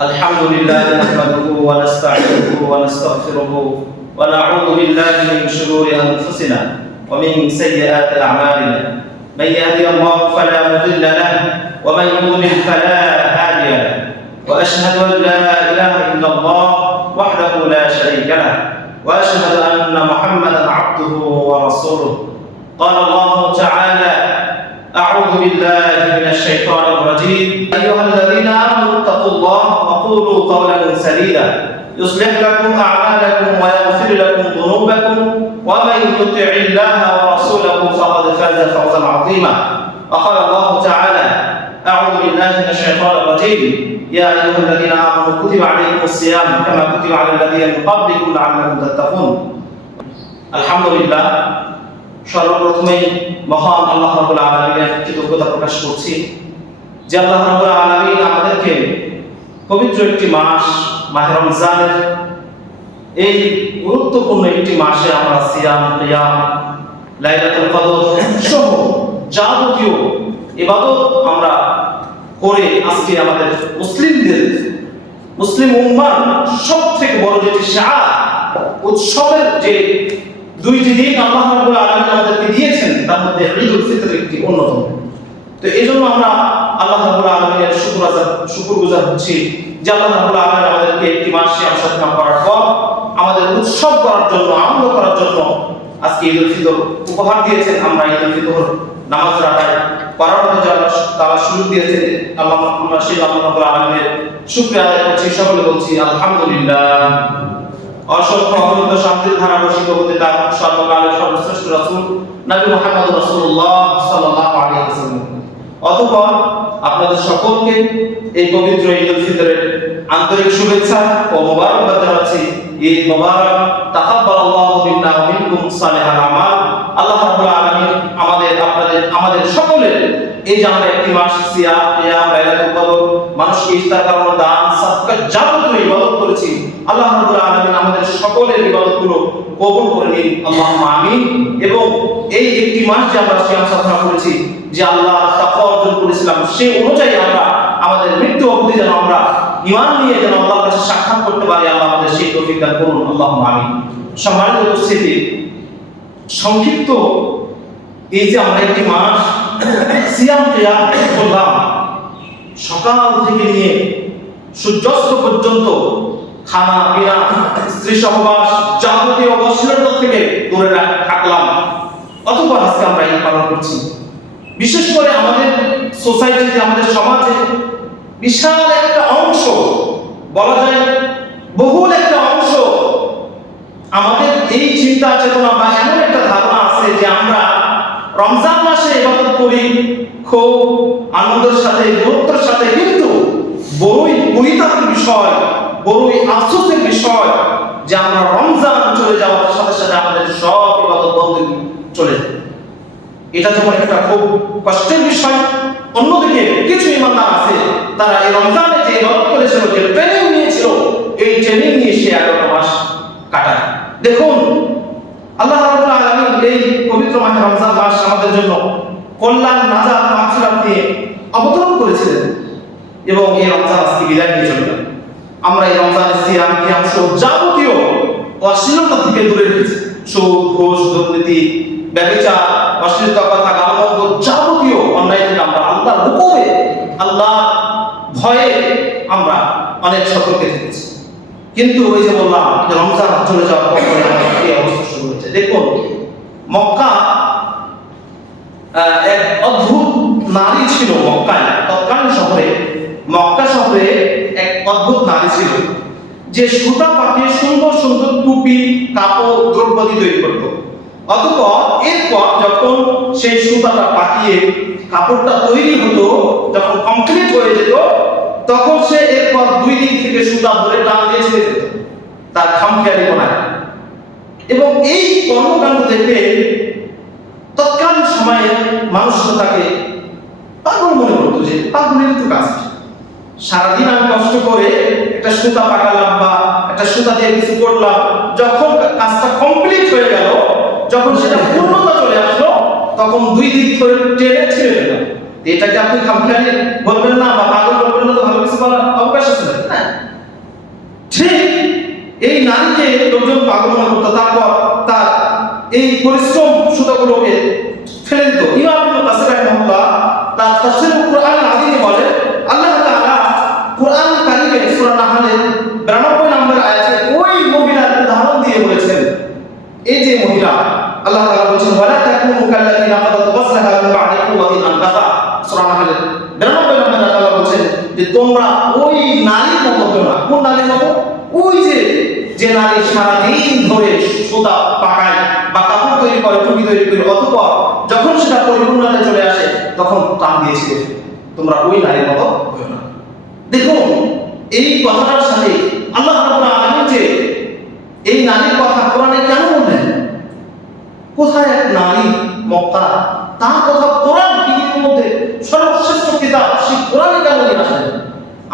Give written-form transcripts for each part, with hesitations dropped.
الحمد لله نحمده ونستعينه ونستغفره ونعوذ بالله من شرور أنفسنا ومن سيئات أعمالنا. من يهدي الله فلا مضل له ومن يضلل فلا هادي له. وأشهد أن لا إله إلا الله وحده لا شريك له وأشهد أن محمدا عبده ورسوله. قال الله تعالى: أعوذ بالله من الشيطان الرجيم. أيها الذين آمنوا اتقوا الله وقولوا قولا سديدا يصلح لكم أعمالكم ويغفر لكم ذنوبكم ومن يطع الله ورسوله فقد فاز فوزا عظيما. وقال الله تعالى: أعوذ بالله من الشيطان الرجيم. يا أيها الذين آمنوا كتب عليكم الصيام كما كتب على الذين من قبلكم لعلكم تتقون. الحمد لله। সর্বপ্রথমে মহান আল্লাহ রাব্বুল আলামিনের কৃতজ্ঞতা প্রকাশ করছি যে আল্লাহ রাব্বুল আলামিন আমাদেরকে পবিত্র একটি মাস মাহে রমজানের এই গুরুত্বপূর্ণ একটি মাসে আমরা সিয়াম, কিয়াম, লাইলাতুল কদর সহ যাবতীয় ইবাদত আমরা করে আজকে আমাদের মুসলিম উম্মার সবথেকে বড় যেটি শাআ উৎসবের যে দুইটি দিন আল্লাহ রাব্বুল আলামিন আমাদেরকে দিয়েছেন তার মধ্যে ঈদুল ফিতর একটি অন্যতম। তো এইজন্য আমরা আল্লাহ রাব্বুল আলামিনের শুকরগুজার হচ্ছি যে আল্লাহ রাব্বুল আলামিন আমাদেরকে একটি মাস সিয়াম সাধনা করার পর আমাদের উৎসব করার জন্য, আনন্দ করার জন্য আজকে ঈদুল ফিতর উপহার দিয়েছেন। আমরা ঈদুল ফিতর নামাজ আদায় করার মতো যারা তারা সুযোগ দিয়েছেন, আমরা সেই আল্লাহ রাব্বুল আলামিনের শুকরিয়া আদায় করছি। সকলে বলছি আলহামদুলিল্লাহ। অসংখ্য অনন্ত শান্তির ধারা বর্ষিত হতে তার সর্বকালের সর্বশ্রেষ্ঠ রাসূল নবী মুহাম্মদ রাসূলুল্লাহ সাল্লাল্লাহু আলাইহি ওয়াসাল্লাম। অতঃপর আপনাদের সকলকে এই পবিত্র ঈদুল ফিতরের আন্তরিক শুভেচ্ছা ও মোবারকবাদ জানাচ্ছি। ঈদ মোবারক। তাকাব্বালাল্লাহু মিন্না ওয়া মিনকুম সালিহাল আমাল। আল্লাহ রাব্বুল আলামিন আমাদের সকলের এই যে আমরা একটি মাস সিয়াম, কিয়াম, লাইলাতুল কদর, মানুষকে ইফতার করানো, দান, সাদকা যাবতীয় ইবাদত করেছি, আল্লাহ রাব্বুল আলামিন আমাদের সকলের ইবাদতগুলো কবুল করে নিন, আল্লাহুম্মা আমিন। এবং এই একটি মাস যে আমরা সিয়াম সাধনা করেছি, যে আল্লাহ তাকওয়া অর্জন করেছিলাম, সেই অনুযায়ী আমরা আমাদের মৃত্যু অবধি যেন আমরা ঈমান নিয়ে যেন আল্লাহর কাছে সাক্ষাৎ করতে পারি, আল্লাহ আমাদের সেই তৌফিক দান করুন, আল্লাহুম্মা আমিন। সম্মানিত উপস্থিতি, সংক্ষিপ্ত এই যে আমরা একটি মাস সিয়াম কিয়াম করলাম, সকাল থেকে নিয়ে সূর্যাস্ত পর্যন্ত খানা পিনা, স্ত্রী সহবাস, যাবতীয় অশ্লীলতা থেকে দূরে থাকলাম। অতঃপর আজকে আমরা ঈদ পালন করছি। বিশেষ করে আমাদের সোসাইটিতে, আমাদের সমাজে বিশাল একটা অংশ, বলা যায় বহুল একটা অংশ, আমাদের এই চিন্তা চেতনা বা এমন একটা ধারণা আছে যে আমরা রমজান মাসে ইবাদত করি খুব আনন্দের সাথে, গুরুত্বের সাথে, কিন্তু বড়ই পরিতাপের বিষয়, বড়ই আফসোসের বিষয় যে আমরা রমজান চলে যাওয়ার সাথে সাথে আমাদের সব ইবাদত বন্দী চলে যায়। এটা যেমন একটা খুব কষ্টের বিষয়, অন্যদিকে কিছু ইমানদার আছে তারা এই রমজানে যে ইবাদত করেছিল, যে ট্রেনিং নিয়েছিল, এই ট্রেনিং নিয়ে সে 11 মাস কাটায়। দেখুন, আল্লাহ রাব্বুল আলামিন এই পবিত্র মাহে রমজান মাস আমাদের জন্য কল্যাণ, নাজাত, মাগফিরাত দিয়ে অবতরণ করেছিলেন এবং এই রমজান আজকে বিদায় নিয়ে চলে গেল। আমরা এই রমজানের সিয়াম, কিয়াম সহ যাবতীয় অশ্লীলতা থেকে দূরে রেখেছি। সুদ, ঘুষ, দুর্নীতি, ব্যভিচার, অশ্লীলতা কথা, গালমন্দ, যাবতীয় অন্যায় থেকে আমরা আল্লাহর হুকুমে, আল্লাহর ভয়ে আমরা অনেক সতর্ক থেকেছি। কিন্তু ওই যে বললাম যে রমজান চলে যাওয়ার পর এই অবস্থা শুরু হয়েছে। দেখুন, মক্কা এক অদ্ভুত নারী ছিল। মক্কায়, তৎকালীন শহরে, মক্কা শহরে এক অদ্ভুত নারী ছিল যে সুতা পাকিয়ে সুন্দর সুন্দর টুপি, কাপড়, দ্রব্যাদি তৈরি করত। অতঃপর এরপর যখন সেই সুতাটা পাকিয়ে কাপড়টা তৈরি হতো, যখন কমপ্লিট হয়ে যেত, তখন সে এরপর 2 দিক থেকে সুতা ধরে টান দিয়ে ছেড়ে দিত তার খামখেয়ালি কোনায়। এবং এই কর্মকাণ্ড দেখে তৎকালীন সময়ে মানুষ তাকে পাগল মনে করতো, যে পাগলের তো কাজ, সারাদিন আমি কষ্ট করে একটা সুতা পাকালাম বা একটা সুতা দিয়ে কিছু করলাম, যখন কাজটা কমপ্লিট হয়ে গেল, যখন সেটা পূর্ণতা চলে আসলো, তখন 2 দিক ধরে টেনে ছেড়ে দিলাম। এটাকে আপনি খামখেয়ালি বলবেন না বা পাগল বলবেন না, তো ভালো কিছু বলার অবকাশ আছে না? এই নারীকে লোকজন পাগল মনে করতো, তারপর তার এই পরিশ্রম সুতাগুলোকে ফেলে দিত। ইমাম ইবনে কাসির রাহিমাহুল্লাহ তার তাফসীরুল কুরআন আযীমে বলে, আল্লাহ তাআলা কুরআন কারীমে সূরা নাহলের 92 নম্বর আয়াতে ওই মহিলার উদাহরণ দিয়ে বলেছেন, এই যে মহিলা, আল্লাহ তাআলা বলেছেন ওয়ালা তাকুনু কাল্লাযিনা নাকাদাত গাসলাহা মিন বা'দি কুওয়াতিন আনকাসা, সূরা নাহলের 92 নম্বর আয়াতে আল্লাহ বলেছেন যে তোমরা ওই নারীর মতো হও না। কোন নারীর মতো? ওই যে নারী সারাদিন ধরে সুতা পাকায় বা কাপড় তৈরি করে, টুপি তৈরি করে, অতঃপর যখন সেটা পরিপূর্ণতায় চলে আসে তখন টান দিয়ে ছিঁড়ে ফেলে। তোমরা ওই নারীর মতো হও না। দেখুন এই কথাটার সাথে আল্লাহ রাব্বুল আলামিন যে এই নারীর কথা কোরআনে কেন বললেন? কোথায় এক নারী মক্কা, তার কথা কোরআন পৃথিবীর মধ্যে সর্বশ্রেষ্ঠ কিতাব, সেই কোরআনে কেন নিয়ে আসেন?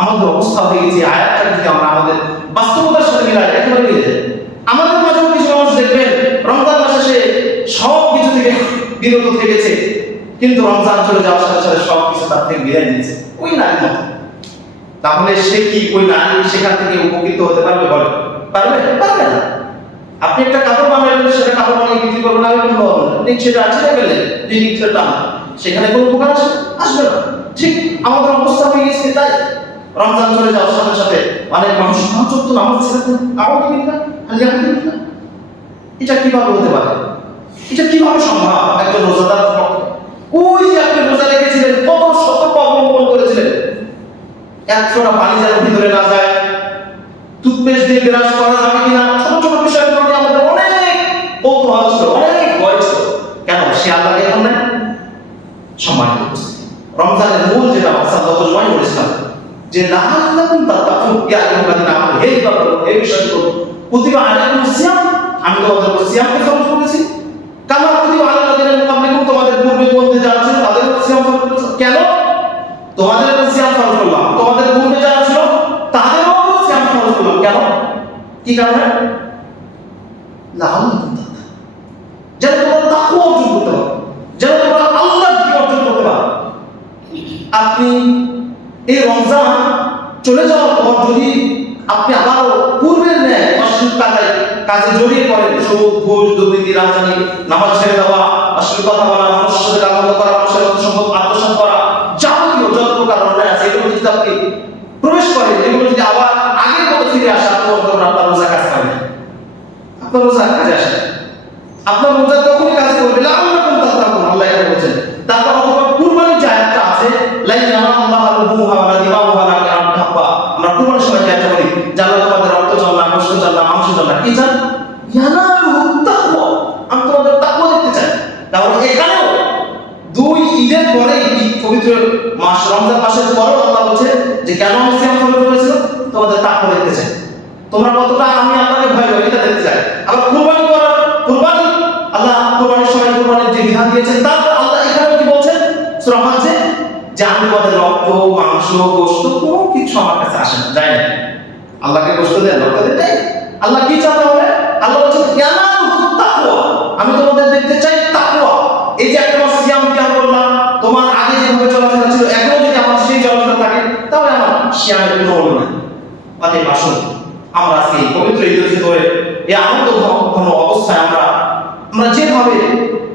আমাদের অবস্থা হয়ে গেছে আয়াতটা যদি আমরা আমাদের বাস্তবতার সাথে মিলাই একেবারে মিলে যায়। আমাদের মাঝেও কিছু মানুষ দেখবেন রমজান মাসে সে সব কিছু থেকে বিরত থেকেছে, কিন্তু রমজান চলে যাওয়ার সাথে সাথে সব কিছু তার থেকে বিদায় নিয়েছে ওই নারীর মতো। তাহলে সে কি ওই নারী সেখান থেকে উপকৃত হতে পারবে? বলে পারবে? পারবে না। আপনি একটা কাপড় বানালেন, সেটা কাপড় বানিয়ে বিক্রি করবেন, আমি বলবো ঠিক সেটা আছে ফেললেন, সেটা সেখানে কোনো উপকার আসবে না। ঠিক আমাদের অবস্থা হয়ে গেছে তাই। রমজান চলে যাওয়ার সাথে সাথে অনেক মানুষ নাচত নামাজ ছেড়ে আলহামদুলিল্লাহ আলহামদুলিল্লাহ। এটা কিভাবে হতে পারে? এটা কিভাবে সম্ভব একজন রোজাদার পক্ষে? ওই যে আপনি রোজা রেখেছিলেন, কত সতর্ক অবলম্বন করেছিলেন, এক ফোঁটা পানি যেন ভিতরে না যায়, টুথপেস্ট দিয়ে ব্রাশ করা যাবে কিনা, ছোট ছোট বিষয়গুলো নিয়ে আমাদের অনেক কৌতূহল ছিল, অনেক ভয় ছিল। কেন? সে আল্লাহকে এখন নেই সম্মানিত উপস্থিতি। রমজানের মূল যেটা গত জুমায় বলেছিলাম যে লাআল্লাকুম তাত্তাকুন, ইয়া আইয়ুহাল্লাযীনা আমানু, হে ইমানদার এই বিষয়গুলো কুতিবা আলাইকুমুস সিয়াম, আমি তোমাদের উপর সিয়ামকে ফরজ করেছি, কামা কুতিবা আলাল্লাযীনা মিন ক্বাবলিকুম, তোমাদের পূর্বে বলতে যারা ছিল তাদের উপর সিয়াম ফরজ করেছি। কেন তোমাদের উপর সিয়াম ফরজ করলাম? তোমাদের পূর্বে যারা ছিল তাদের উপর সিয়াম ফরজ করলাম। কেন? কি কারণে? লাআল্লাকুম তাত্তাকুন, যেন তোমরা তাকওয়া অর্জন করতে পারো, যেন তোমরা আল্লাহর ভয় অর্জন করতে পারো। আপনি এই রমজান চলে যাওয়ার পর যদি আপনি আবারও পূর্বের ন্যায় অশ্লীল কাজে জড়িয়ে পড়েন, সুদ, ঘুষ, দুর্নীতি, রাজধানী, নামাজ ছেড়ে দেওয়া, অশ্লীল কথা বলা, মানুষের সাথে গালমন্দ করা, মানুষের সম্পদ আত্মসাৎ করা, যাবতীয় যত প্রকার অন্যায় আছে এগুলো যদি আপনি প্রবেশ করেন, এগুলো যদি আবার আগের মতো ফিরে আসে, আপনার রোজা কাজ পাবে না, আপনার রোজা কাজে আসে না। আপনার রোজা তখনই কাজ করবে লাআল্লাকুম তাত্তাকুন, আল্লাহ এটা বলেছেন। তারপর অথবা কুরবানির যে আয়াতটা আছে লা ইয়ানাল্লাহু লুহুমুহা ওয়া লা দিমাউহা ওয়ালাকিন আনতুম তাকওয়া, আমরা কুরবানির সময় যে আয়াতটা বলি যে আল্লাহ তোমাদের রক্ত চান না, গোশত চান না, মাংস চান না, কি চান? ইয়ানালুহু তাকওয়া, আমি তোমাদের তাকওয়া দেখতে চাই। তাহলে এখানেও দুই ঈদের পরে পবিত্র মাস রমজান মাসের পরেও আল্লাহ বলছে যে কেন আমি সিয়াম ফলো করেছিল? তোমাদের তাকওয়া দেখতে চাই, তোমরা কতটা আমি আল্লাহকে ভয় করি এটা দেখতে চাই। আবার কুরবানি করার কুরবানি আল্লাহ কুরবানির সময় কুরবানির যে বিধান দিয়েছেন, তারপর আল্লাহ এখানে কি বলছেন সূরা মাঝে যে আমি তোমাদের রক্ত, মাংস, গোশত কোনো কিছু আমার কাছে আসে না, যায় না। আল্লাহকে গোশত দেন, রক্ত দেন, তাই আল্লাহ কি চান? তাহলে আল্লাহ বলছেন ইয়ানালুহু তাকওয়া, আমি তোমাদের দেখতে চাই তাকওয়া। এই যে একটা সিয়াম কিয়াম করলাম, তোমার আগে যেভাবে চলাফেরা ছিল এখনো যদি আমার সেই চলাফেরা থাকে তাহলে আমার সিয়ামের কোনো মূল্য নাই। অতএব আসুন আমরা আজকে পবিত্র ঈদুল ফিতরে এই আনন্দ ঘন অবস্থায় আমরা যেভাবে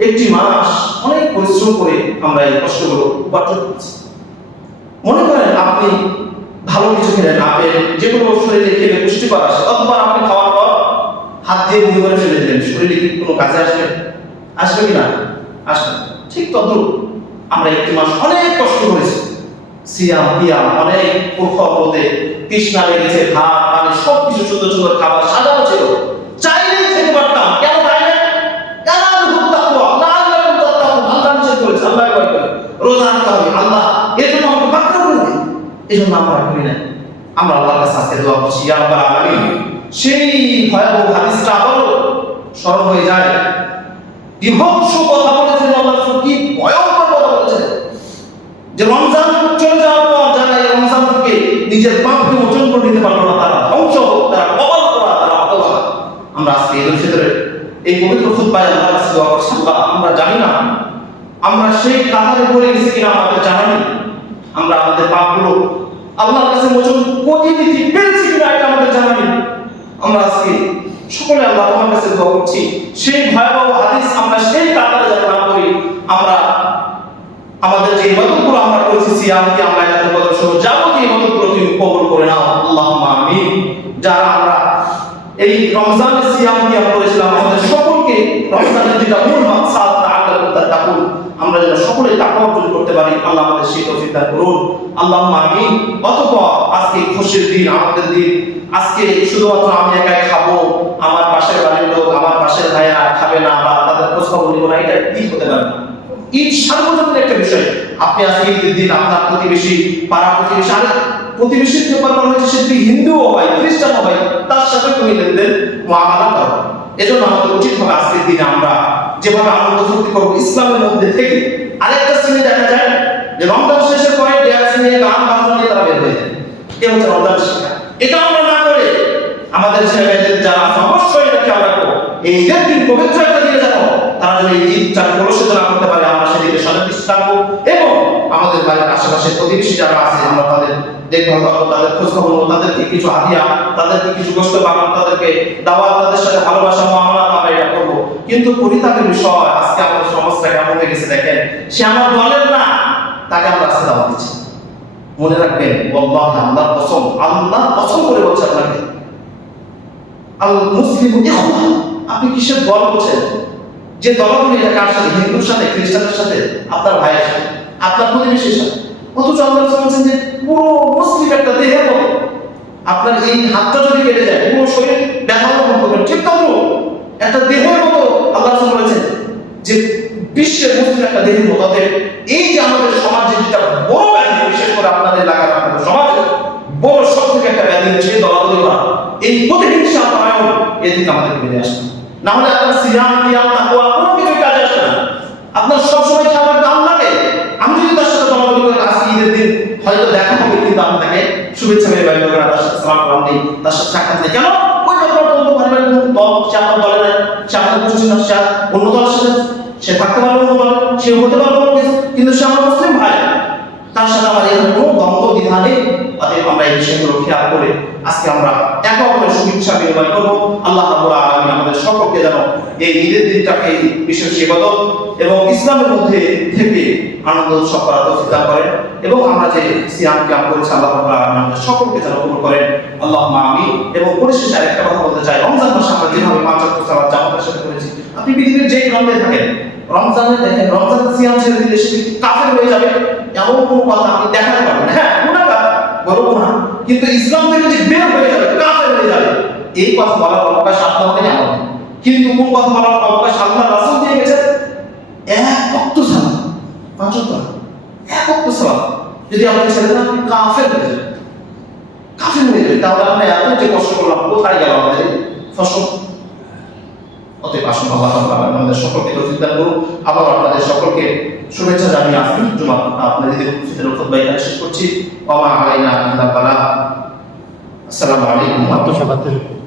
একটি মাস অনেক পরিশ্রম করে আমরা এই কষ্টগুলো উপার্জন করছি। মনে করেন আপনি ভালো কিছু খেলেন, আপেল যেগুলো শরীরে খেলে পুষ্টিকর আসে, অথবা আপনি খাওয়ার পর হাত দিয়ে মুড়ি করে ফেলে দিলেন, শরীরে কি কোনো কাজে আসবে? আসবে কি না? আসবে। ঠিক তদ্রূপ আমরা একটি মাস অনেক কষ্ট করেছি, সিয়াম কিয়াম, অনেক প্রখরতে তৃষ্ণা লেগেছে, ভাত পানি সবকিছু সুন্দর সুন্দর খাবার সাজানো ছিল, চাইলেই খেতে পারতাম। কেন পাই না? ইয়ানালুহু তাকওয়া, লাআল্লাকুম তাত্তাকুন, আল্লাহ নিষেধ করেছে, আল্লাহকে ভয় করে রোজা রাখতে হবে, আল্লাহ এর জন্য আমাকে বাধ্য করবে, এই জন্য আমরা করি না। আমরা আল্লাহর কাছে আজকে দোয়া করছি, ইয়া রাব্বাল আলামিন, সেই ভয়াবহ হাদিসটা আবারও স্মরণ হয়ে যায়। বিভৎস কথা বলেছেন আল্লাহ, কি ভয়ঙ্কর কথা বলেছেন যে রমজান চলে যাওয়ার পর যারা এই রমজান থেকে নিজের পাপকে মোচন করে নিতে পারলো না, তারা ধ্বংস হোক, তারা কবল করা, তারা হতবাক। আমরা আজকে ঈদুল ফিতরের এই পবিত্র খুতবায় আল্লাহর কাছে দোয়া করছি, আল্লাহ আমরা জানি না আমরা সেই কাতারে পড়ে গেছি কিনা, আমাদের জানা নেই। আমরা আমাদের পাপগুলো আল্লাহর কাছে মোচন করে দিতে পেরেছি কিনা এটা আমাদের জানা নেই। আমরা আজকে সকলে আল্লাহ তোমার কাছে দোয়া করছি সেই ভয়াবহ হাদিস আমরা সেই কাতারে যেন না করি। আমরা আমাদের যে ইবাদতগুলো আমরা করেছি সিয়ামকে আমরা এটা বদল সহ যাবতীয় ইবাদতগুলো তুমি কবুল করে নাও আল্লাহুম্মা আমিন। যারা আমরা এই রমজানের সিয়াম কি আমরা করেছিলাম আমাদের সকলকে রমজানের যেটা মূল মাকসাদ তাআল্লাকুন আমরা যেন সকলে তাকওয়া অর্জন করতে পারি আল্লাহ আমাদের সেই তৌফিক দান করুন আল্লাহুম্মা আমিন। অতঃপর আজকে খুশির দিন আমাদের দিন, আজকে শুধুমাত্র আমি একাই খাবো, আমার পাশের বাড়ির লোক আমার পাশের ভাইয়া খাবে না বা তাদের খোঁজ খবর নিব না, এটা ঈদ হতে পারে না। ঈদ সার্বজনীন একটা বিষয়। আপনি আজকে ঈদের দিন আপনার প্রতিবেশী পাড়া প্রতিবেশী আর প্রতিবেশীর ব্যাপার বলা হয়েছে সে হিন্দুও হয় খ্রিস্টানও হয় তার সাথে তুমি লেনদেন মুআমালা করো। এজন্য আমাদের উচিত হবে আজকের দিনে আমরা যেভাবে আনন্দ ফুর্তি করবো ইসলামের মধ্যে থেকে। আরেকটা শ্রেণী দেখা যায় যে রমজান শেষের পরে ড্যান্স নিয়ে গান বাজনা নিয়ে তারা বের হয়ে যায়, এ হচ্ছে রমজান শেখা। এটা আমরা না করে আমাদের ছেলেমেয়েদের যারা আছে অবশ্যই এটা খেয়াল রাখবো এই ঈদের দিন পবিত্র একটা দিনে যাবো, তারা যদি এই ঈদটাকে কলসিত না করতে পারে আমরা সেদিকে সচেতন থাকবো এবং আমাদের বাড়ির আশেপাশে প্রতিবেশী যারা আছে আমরা তাদের দেখভাল করবো, তাদের খোঁজ খবর নেবো, তাদেরকে কিছু হাদিয়া, তাদেরকে কিছু গোশত বানানো, তাদেরকে দাওয়াত, তাদের সাথে ভালোবাসা মুআমালা আমরা এটা করবো। কিন্তু পরিতাপের বিষয় আজকে আমাদের সমাজটা কেমন হয়ে গেছে দেখেন, সে আমার দলের না, তাকে আমরা আজকে দাওয়াত দিচ্ছি। মনে রাখবেন আল্লাহ আল্লাহর কসম, আল্লাহ কসম করে বলছে আপনাকে আল মুসলিম ইখওয়া, আপনি কিসের দল বলছেন? যে দলগুলি এটা কার সাথে? হিন্দুর সাথে, খ্রিস্টানের সাথে, আপনার ভাইয়ের সাথে, আপনার প্রতিবেশীর সাথে। অথচ আল্লাহ বলছেন যে পুরো মুসলিম একটা দেহের মতো, আপনার এই হাতটা যদি কেটে যায় পুরো শরীর ব্যথা অনুভব করবেন, ঠিক তত একটা দেহের মতো আল্লাহ বলেছেন যে বিশ্বের মুসলিম একটা দেহের মতো। এই যে আমাদের সমাজে যেটা বড় ব্যাধি, বিশেষ করে আপনাদের এলাকার আপনাদের সমাজে বড় সব থেকে একটা ব্যাধি হচ্ছে দলাদলি করা, এই প্রতিহিংসা পরায়ণ, এ থেকে আমাদেরকে বেরিয়ে আসবে। না হলে আপনার সিয়াম কিয়াম তাকওয়া কোনো কিছুই কাজে আসবে না। আপনার সবসময় খেয়াল রাখবেন আল্লাহকে। আমি যদি তার সাথে দলাদলি করে আজকে ঈদের দিন হয়তো দেখা হবে কিন্তু আমি তাকে শুভেচ্ছা মেরে বাইরে করে তার সাথে সালাম কালাম নেই, তার সাথে সাক্ষাৎ নেই, কেন? ওই যত পারিবারিক দল সে আপনার দলের সে আপনার গোষ্ঠীর সে অন্য দলের সাথে সে থাকতে পারবে অন্য দল, সে হতে পারবে অন্য কিছু, কিন্তু সে আমার মুসলিম ভাই, তার সাথে আমার এখানে কোনো দ্বন্দ্ব দ্বিধা নেই। অতএব আমরা এই বিষয়গুলো খেয়াল করে আজকে আমরা একে অপরের শুভেচ্ছা বিনিময় করবো। আল্লাহ রাব্বুল আলামিন আমাদের সকলকে যেন এই ঈদের দিনটাকে বিশেষ ইবাদত এবং ইসলামের মধ্যে থেকে আনন্দ উৎসব করার তৌফিক দান করেন এবং আমরা যে সিয়াম কিয়াম করেছি আল্লাহ রাব্বুল আলামিন আমাদের সকলকে যেন কবুল করেন আল্লাহুম্মা আমিন। এবং পরিশেষে আরেকটা কথা বলতে চাই, রমজান মাসে আমরা যেভাবে পাঁচ ওয়াক্ত সালাত জামাতের সাথে করেছি, আপনি পৃথিবীর যে গ্রামে থাকেন রমজানে দেখেন রমজান সিয়াম ছেড়ে দিলে সে কাফের হয়ে যাবে এমন কোনো কথা আপনি দেখাতে পারবেন না। হ্যাঁ গুনাহগার, বড় গুনাহ, কিন্তু ইসলাম থেকে যে বের হয়ে যাবে, কাফের হয়ে যাবে, এই কথা বলার অবকাশ আপনাদের নেই আমাদের। কিন্তু কোন কথা বলার অবকাশ আল্লাহ রাসূল দিয়ে গেছেন? এক ওয়াক্ত সালাত, পাঁচ ওয়াক্ত, এক ওয়াক্ত সালাত যদি আপনি ছেড়ে দেন আপনি কাফের হয়ে যাবেন, কাফের হয়ে যাবেন। তাহলে আমরা এত যে কষ্ট করলাম কোথায় গেল আমাদের ফসল? অতএব আসুন আল্লাহ আমাদের সকলকে তৌফিক দান করুন। আবার আপনাদের সকলকে শুভেচ্ছা জানিয়ে আজকের জুমা আপনাদের ঈদের ফিতরের খুতবা এখানে শেষ করছি। ওয়া মা আলাইনা ইল্লা বালাগ। আসসালামু আলাইকুম ওয়া রাহমাতুল্লাহ।